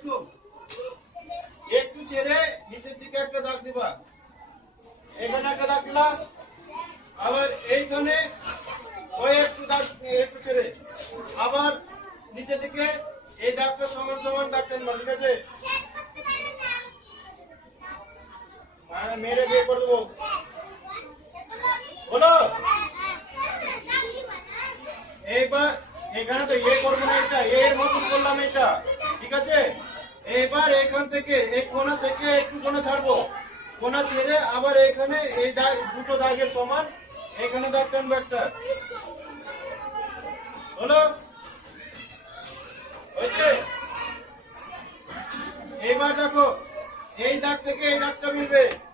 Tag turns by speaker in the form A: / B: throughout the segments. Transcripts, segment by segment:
A: একটু একটু ছেড়ে নিচের দিকে একটা দাগ দিবা। এখানে একটা দাগ দিলা, আবার এইখানে ওই একটু দাগ, একটু ছেড়ে। আবার নিচের দিকে এই দাগটা সমান সমান দাগ টানবা ঠিক আছে? মেরে বিয়ে করে দেবো। বলো? এইবার এখানে তো ইয়ে করব না এটা, এর মতন করলাম এটা, ঠিক আছে? এবার এখান থেকে, এই কোনা থেকে একটু কোনা ছাড়বো। কোনা ছেড়ে আবার এখানে এই দাগ, দুটো দাগের সমান। এখানে দাগ টানবো একটা। হলো? হয়েছে? এইবার দেখো, এই দাগ থেকে এই দাগটা মিলবে।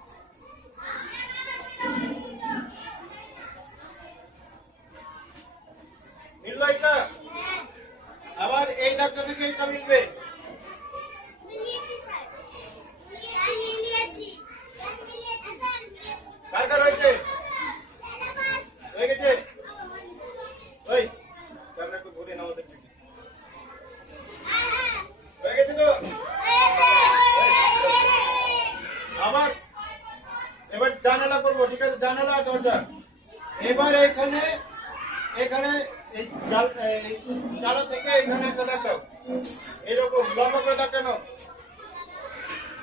A: আবার এবার জানালা করব, ঠিক আছে? জানালা, দরজা। এবার এখানে এখানে এই চালা থেকে এখানে দাগ দাও এরকম লম্বা করে টানো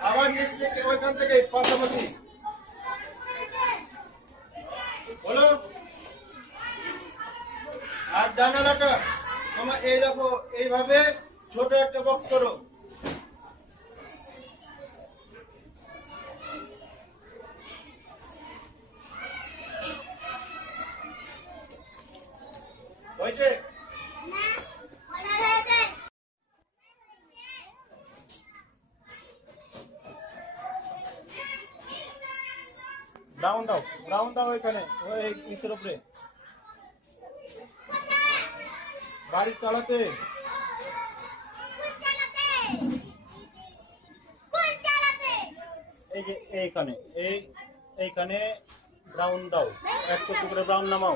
A: আবার নিচ থেকে ওইখান থেকে পাশাপাশি। বলো। আর জানালাটা, তোমার এই দেখো, এইভাবে ছোট একটা বক্স করো। হয়েছে? ব্রাউন দাও ব্রাউন দাও এখানে, ওই উপরে। গাড়ি চালাতে। এই যে এইখানে, এই এইখানে ব্রাউন দাও একটু টুকরে ব্রাউন নামাও।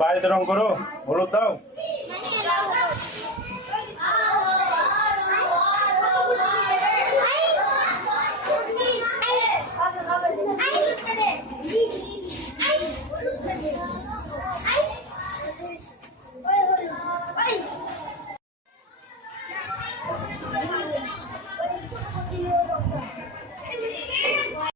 A: বাড়িতে রং করো হলুদ দাও। Ay! Ay! Ay!